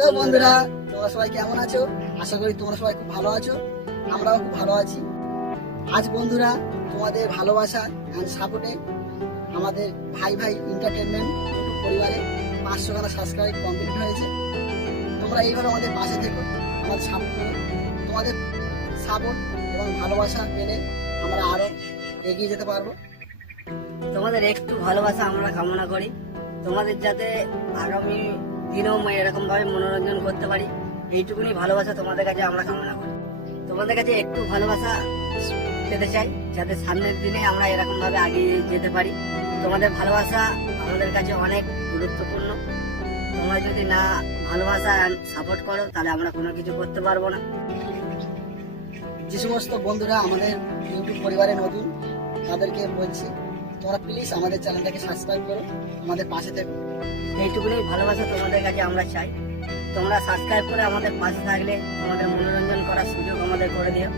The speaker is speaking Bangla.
হ্যালো বন্ধুরা, তোমরা সবাই কেমন আছো? আশা করি তোমরা সবাই খুব ভালো আছো। আমরাও খুব ভালো আছি। আজ বন্ধুরা, তোমাদের ভালোবাসা অ্যান্ড সাপোর্টে আমাদের ভাই ভাই এন্টারটেনমেন্ট ইউটিউব পরিবারে 500 খানা সাবস্ক্রাইব কমপ্লিট হয়েছে। তোমরা এইভাবে আমাদের পাশে থেকো, আমাদের সাপোর্ট করো। তোমাদের সাপোর্ট এবং ভালোবাসা পেলে আমরা আরো এগিয়ে যেতে পারবো। তোমাদের একটু ভালোবাসা আমরা কামনা করি, তোমাদের যাতে আগামী দিনেও এরকম ভাবে মনোরঞ্জন করতে পারি, এইটুকুনি ভালোবাসা তোমাদের কাছে আমরা কামনা করি। তোমাদের কাছে একটু ভালোবাসা পেতে চাই, যাতে সামনের দিনে আমরা এরকম ভাবে এগিয়ে যেতে পারি। তোমাদের ভালোবাসা আমাদের কাছে অনেক গুরুত্বপূর্ণ। তোমরা যদি না ভালোবাসা সাপোর্ট করো, তাহলে আমরা কোনো কিছু করতে পারবো না। যে সমস্ত বন্ধুরা আমাদের ইউটিউব পরিবারে নতুন, তাদেরকে বলছি তোমরা প্লিজ আমাদের চ্যানেলটাকে সাবস্ক্রাইব করো, আমাদের পাশে থেকো। এইটুকুনি ভালোবাসা তোমাদের কাছে আমরা চাই। তোমরা সাবস্ক্রাইব করে আমাদের পাশে থাকলে তোমাদের মনোরঞ্জন করার সুযোগ আমাদের করে দিও।